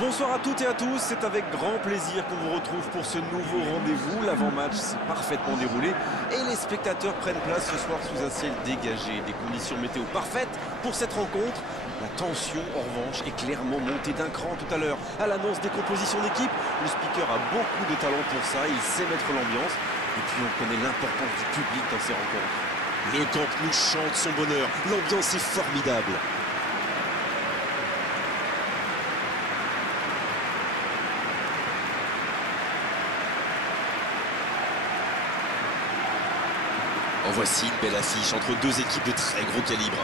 Bonsoir à toutes et à tous, c'est avec grand plaisir qu'on vous retrouve pour ce nouveau rendez-vous. L'avant-match s'est parfaitement déroulé et les spectateurs prennent place ce soir sous un ciel dégagé. Des conditions météo parfaites pour cette rencontre. La tension, en revanche, est clairement montée d'un cran tout à l'heure. À l'annonce des compositions d'équipe, le speaker a beaucoup de talent pour ça, il sait mettre l'ambiance. Et puis on connaît l'importance du public dans ces rencontres. Le Camp Nou chante son bonheur, l'ambiance est formidable. En voici une belle affiche entre deux équipes de très gros calibre.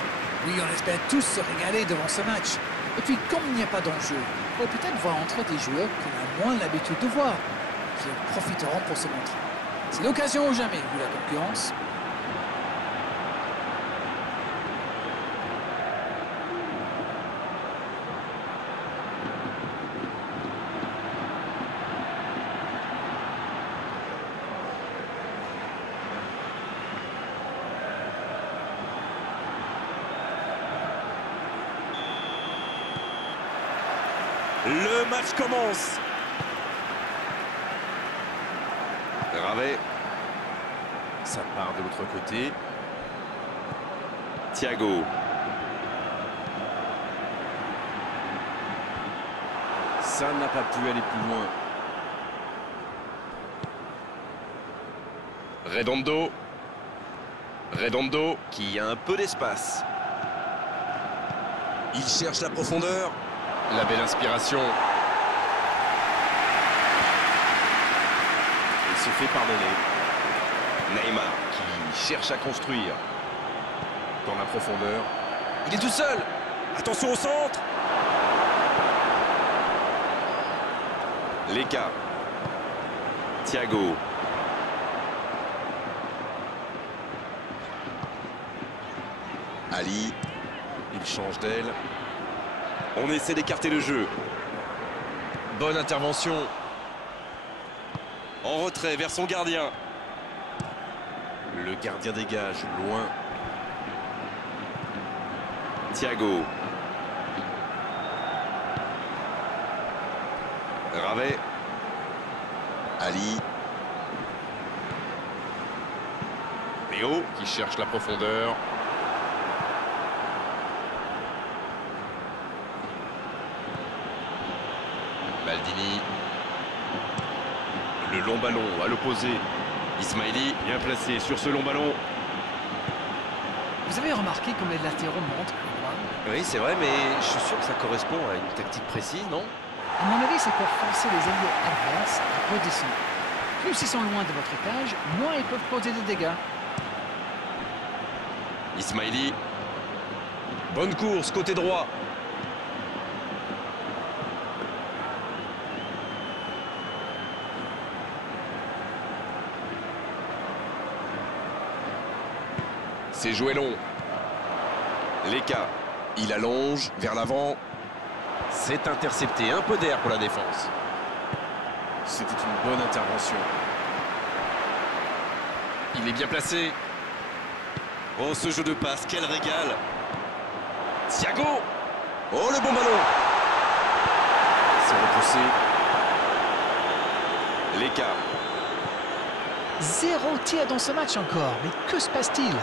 Oui, on espère tous se régaler devant ce match. Et puis, comme il n'y a pas d'enjeu, on peut peut-être voir entrer des joueurs qu'on a moins l'habitude de voir, qui en profiteront pour se montrer. C'est l'occasion ou jamais, vu la concurrence. Le match commence. Ravet. Ça part de l'autre côté. Thiago. Ça n'a pas pu aller plus loin. Redondo. Redondo qui a un peu d'espace. Il cherche la profondeur. La belle inspiration. Il se fait pardonner. Neymar qui cherche à construire. Dans la profondeur. Il est tout seul. Attention au centre. L'écart. Thiago. Ali. Il change d'aile. On essaie d'écarter le jeu. Bonne intervention. En retrait vers son gardien. Le gardien dégage loin. Thiago. Ravet. Ali. Léo qui cherche la profondeur. Maldini. Le long ballon à l'opposé. Ismaili bien placé sur ce long ballon. Vous avez remarqué comme les latéraux montent plus loin? Oui, c'est vrai, mais je suis sûr que ça correspond à une tactique précise, non? À mon avis, c'est pour forcer les alliés adverses à redescendre. Plus ils sont loin de votre étage, moins ils peuvent causer des dégâts. Ismaili. Bonne course, côté droit. C'est joué long. L'écart. Il allonge vers l'avant. C'est intercepté. Un peu d'air pour la défense. C'était une bonne intervention. Il est bien placé. Oh, ce jeu de passe, quel régal. Thiago. Oh, le bon ballon. C'est repoussé. L'écart. 0 tir dans ce match encore, mais que se passe-t-il?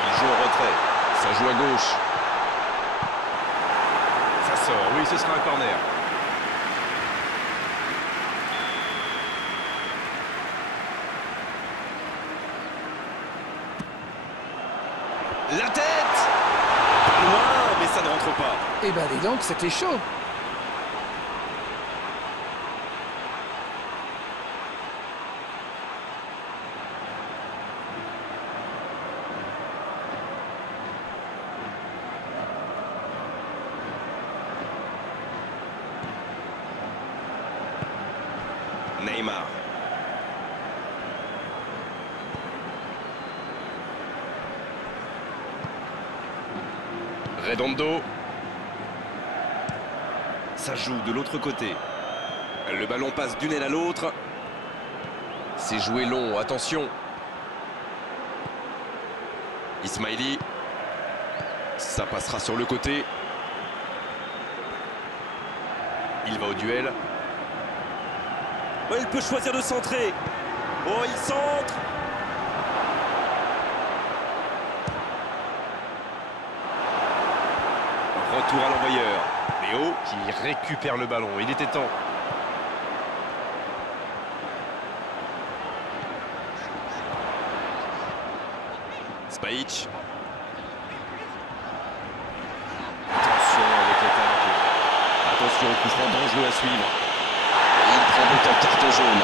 Il joue au retrait. Ça joue à gauche. Ça sort. Oui, ce sera un corner. La tête! Pas loin, mais ça ne rentre pas. Eh ben dis donc, c'était chaud. Neymar. Redondo. Ça joue de l'autre côté. Le ballon passe d'une aile à l'autre. C'est joué long, attention. Ismaili. Ça passera sur le côté. Il va au duel. Oh, il peut choisir de centrer. Oh, il centre. Retour à l'envoyeur. Léo qui récupère le ballon. Il était temps. Spajic. Attention avec les tacles. Attention, coup franc dangereux à suivre. Et il prend le temps, carton jaune.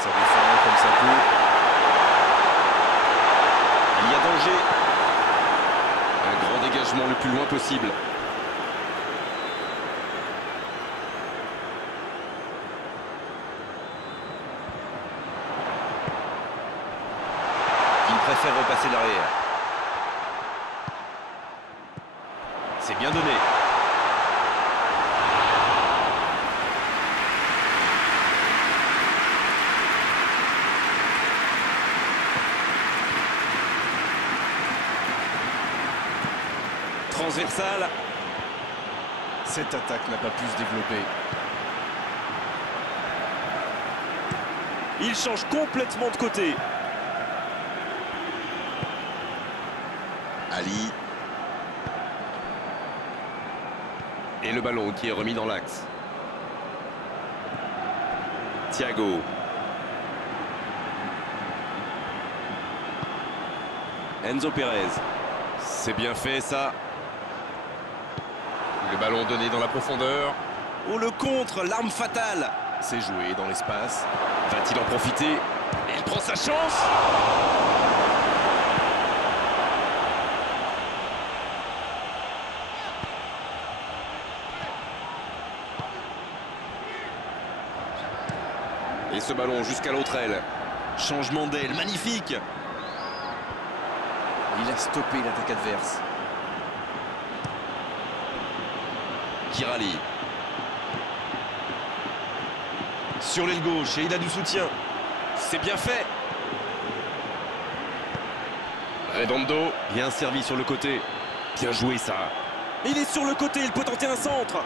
Ça défend comme ça peut. Il y a danger. Un grand dégagement le plus loin possible. Il préfère repasser l'arrière. C'est bien donné. Transversale. Cette attaque n'a pas pu se développer. Il change complètement de côté. Ali. Et le ballon qui est remis dans l'axe. Thiago. Enzo Pérez. C'est bien fait ça. Le ballon donné dans la profondeur. Oh, le contre, l'arme fatale. C'est joué dans l'espace. Va-t-il en profiter? Et il prend sa chance. Et ce ballon jusqu'à l'autre aile. Changement d'aile, magnifique. Il a stoppé l'attaque adverse. Kirali. Sur l'aile gauche et il a du soutien. C'est bien fait. Redondo, bien servi sur le côté. Bien joué ça. Il est sur le côté, il peut tenter un centre.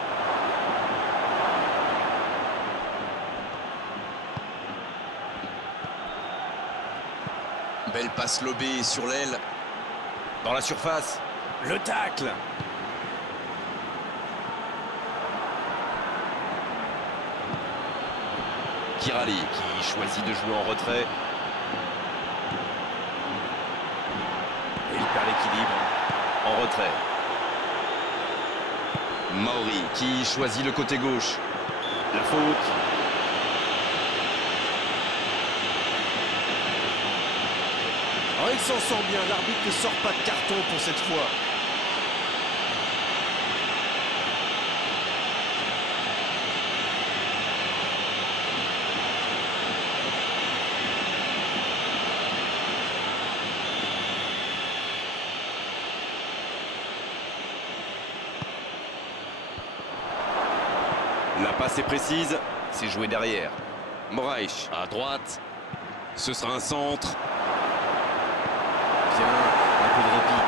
Belle passe lobée sur l'aile. Dans la surface. Le tacle. Kirali qui choisit de jouer en retrait. Et il perd l'équilibre. En retrait. Mauri qui choisit le côté gauche. La faute. Oh, il s'en sort bien. L'arbitre ne sort pas de carton pour cette fois. La passe est précise, c'est joué derrière. Moraes à droite. Ce sera un centre. Bien, un peu de répit.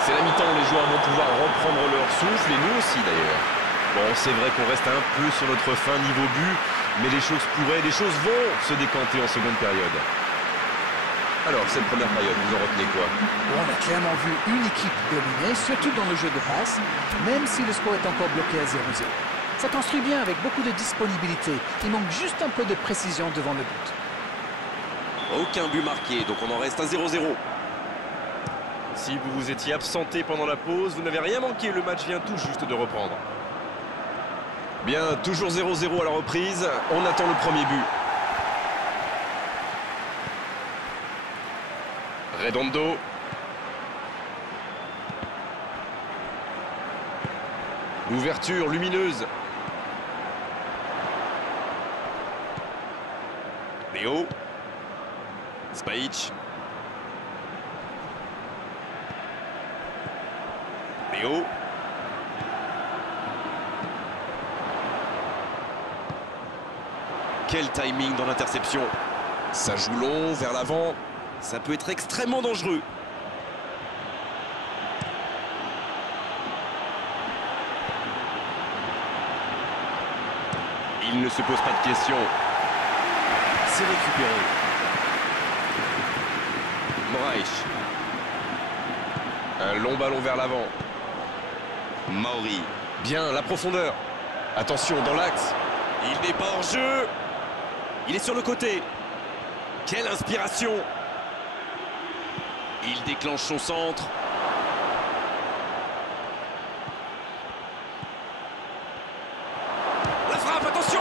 C'est la mi-temps, les joueurs vont pouvoir reprendre leur souffle, et nous aussi d'ailleurs. Bon, c'est vrai qu'on reste un peu sur notre fin niveau but, mais les choses vont se décanter en seconde période. Alors, cette première période, vous en retenez quoi? Bon, on a clairement vu une équipe dominer, surtout dans le jeu de passe, même si le score est encore bloqué à 0-0. Ça construit bien avec beaucoup de disponibilité. Il manque juste un peu de précision devant le but. Aucun but marqué, donc on en reste à 0-0. Si vous vous étiez absenté pendant la pause, vous n'avez rien manqué, le match vient tout juste de reprendre. Bien, toujours 0-0 à la reprise, on attend le premier but. Redondo. L'ouverture lumineuse. Léo. Spajic. Léo. Quel timing dans l'interception. Ça joue long, vers l'avant. Ça peut être extrêmement dangereux. Il ne se pose pas de questions. C'est récupéré. Moraes. Un long ballon vers l'avant. Mauri. Bien, la profondeur. Attention, dans l'axe. Il n'est pas hors jeu. Il est sur le côté. Quelle inspiration. Il déclenche son centre. La frappe, attention.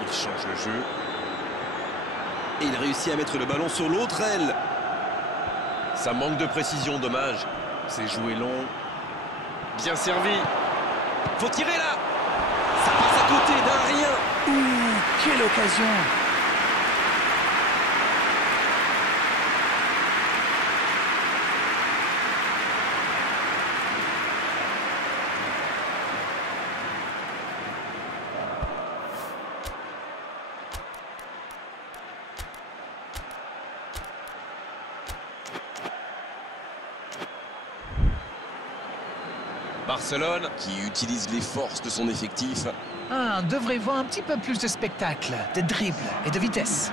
Il change le jeu. Et il réussit à mettre le ballon sur l'autre aile. Ça manque de précision, dommage. C'est joué long. Bien servi. Faut tirer là. Ça passe à côté d'un rien. Ouh, quelle occasion! Barcelone qui utilise les forces de son effectif. Ah, on devrait voir un petit peu plus de spectacle, de dribble et de vitesse.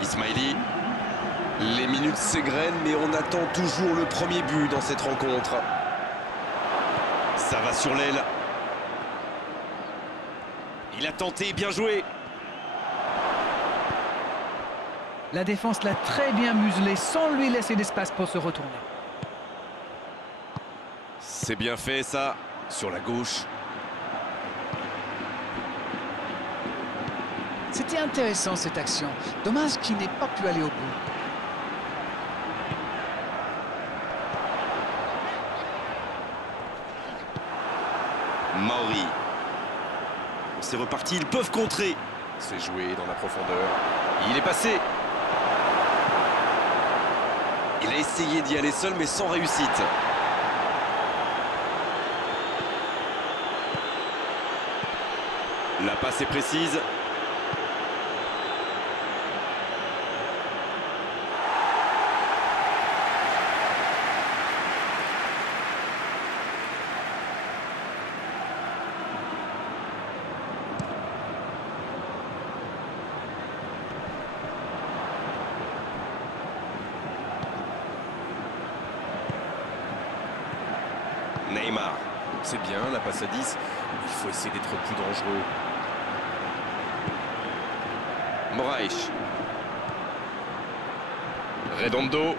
Ismaili. Les minutes s'égrènent, mais on attend toujours le premier but dans cette rencontre. Ça va sur l'aile. Il a tenté, bien joué. La défense l'a très bien muselé sans lui laisser d'espace pour se retourner. C'est bien fait, ça. Sur la gauche. C'était intéressant cette action. Dommage qu'il n'ait pas pu aller au bout. Mauri. C'est reparti, ils peuvent contrer. C'est joué dans la profondeur. Il est passé. Il a essayé d'y aller seul, mais sans réussite. La passe est précise. Neymar. C'est bien, la passe à 10. Il faut essayer d'être plus dangereux. Moraes. Redondo.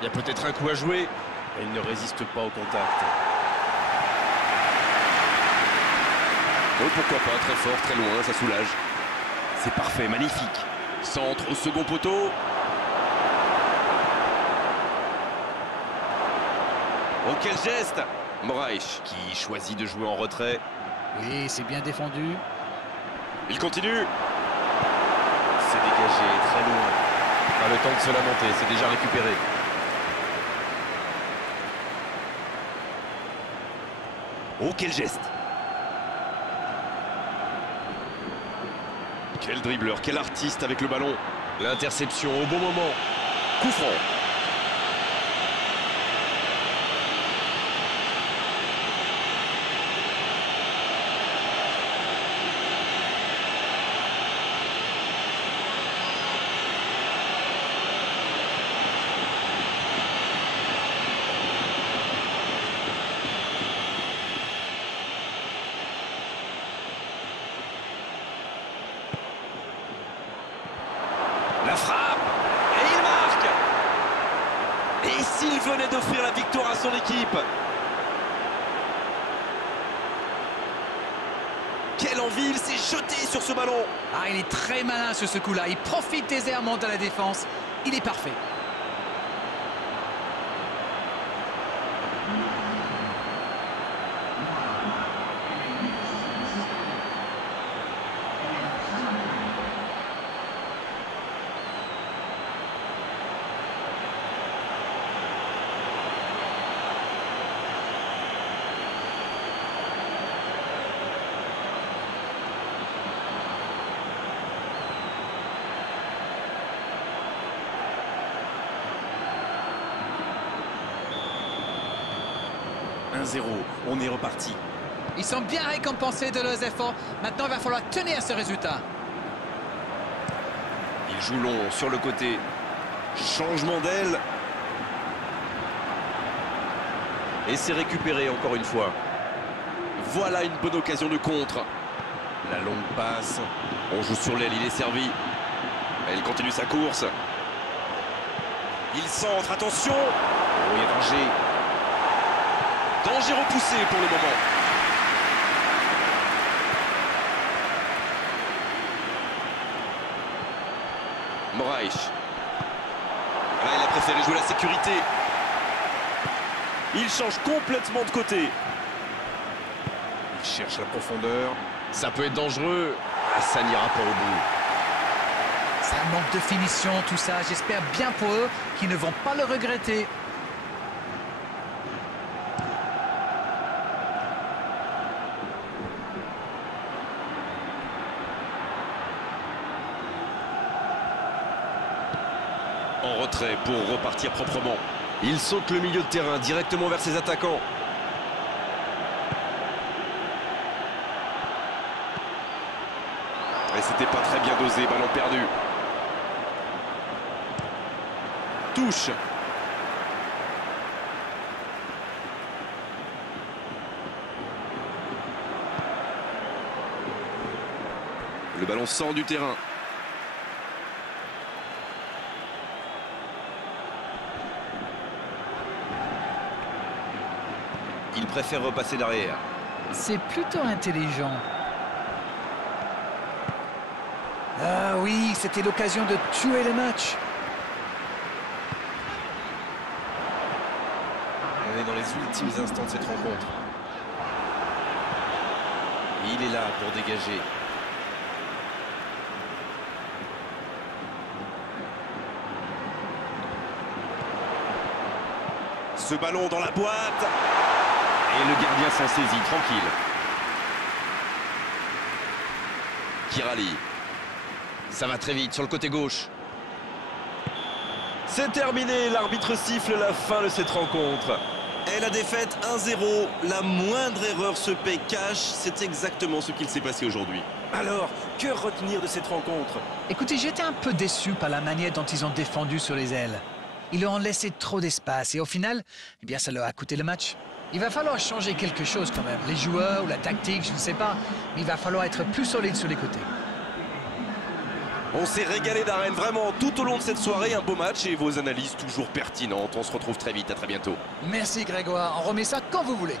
Il y a peut-être un coup à jouer. Et il ne résiste pas au contact. Oh, pourquoi pas, très fort, très loin, ça soulage. C'est parfait, magnifique. Centre au second poteau. Oh, quel geste! Moraes qui choisit de jouer en retrait. Oui, c'est bien défendu. Il continue. C'est dégagé, très loin. Pas le temps de se lamenter, c'est déjà récupéré. Oh, quel geste! Quel dribbleur, quel artiste avec le ballon. L'interception au bon moment. Coup franc. La frappe. Et il marque. Et s'il venait d'offrir la victoire à son équipe. Quelle envie, il s'est jeté sur ce ballon. Ah, il est très malin sur ce coup-là. Il profite des errements de la défense. Il est parfait. On est reparti. Ils sont bien récompensés de leurs efforts. Maintenant, il va falloir tenir ce résultat. Il joue long sur le côté. Changement d'aile. Et c'est récupéré encore une fois. Voilà une bonne occasion de contre. La longue passe. On joue sur l'aile, il est servi. Il continue sa course. Il centre, attention. Oh, il y a danger. Danger repoussé pour le moment. Moraes. Là, il a préféré jouer la sécurité. Il change complètement de côté. Il cherche la profondeur. Ça peut être dangereux. Ah, ça n'ira pas au bout. Ça manque de finition, tout ça. J'espère bien pour eux qu'ils ne vont pas le regretter. En retrait pour repartir proprement. Il saute le milieu de terrain directement vers ses attaquants. Et c'était pas très bien dosé, ballon perdu. Touche. Le ballon sort du terrain. Il préfère repasser derrière. C'est plutôt intelligent. Ah oui, c'était l'occasion de tuer le match. On est dans les ultimes instants de cette rencontre. Et il est là pour dégager. Ce ballon dans la boîte. Et le gardien s'en saisit, tranquille. Kirali. Ça va très vite sur le côté gauche. C'est terminé, l'arbitre siffle la fin de cette rencontre. Et la défaite 1-0, la moindre erreur se paie cash, c'est exactement ce qu'il s'est passé aujourd'hui. Alors, que retenir de cette rencontre? Écoutez, j'étais un peu déçu par la manière dont ils ont défendu sur les ailes. Ils leur ont laissé trop d'espace et au final, eh bien, ça leur a coûté le match. Il va falloir changer quelque chose quand même. Les joueurs ou la tactique, je ne sais pas. Mais il va falloir être plus solide sur les côtés. On s'est régalé d'Arène vraiment tout au long de cette soirée. Un beau match et vos analyses toujours pertinentes. On se retrouve très vite, à très bientôt. Merci Grégoire, on remet ça quand vous voulez.